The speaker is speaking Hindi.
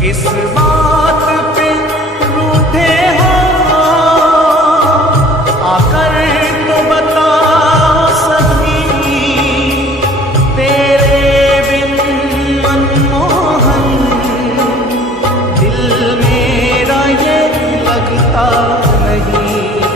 किस बात पे रूठे हो, आकर तो बताओ सभी, तेरे बिन मनमोहन दिल मेरा ये लगता नहीं।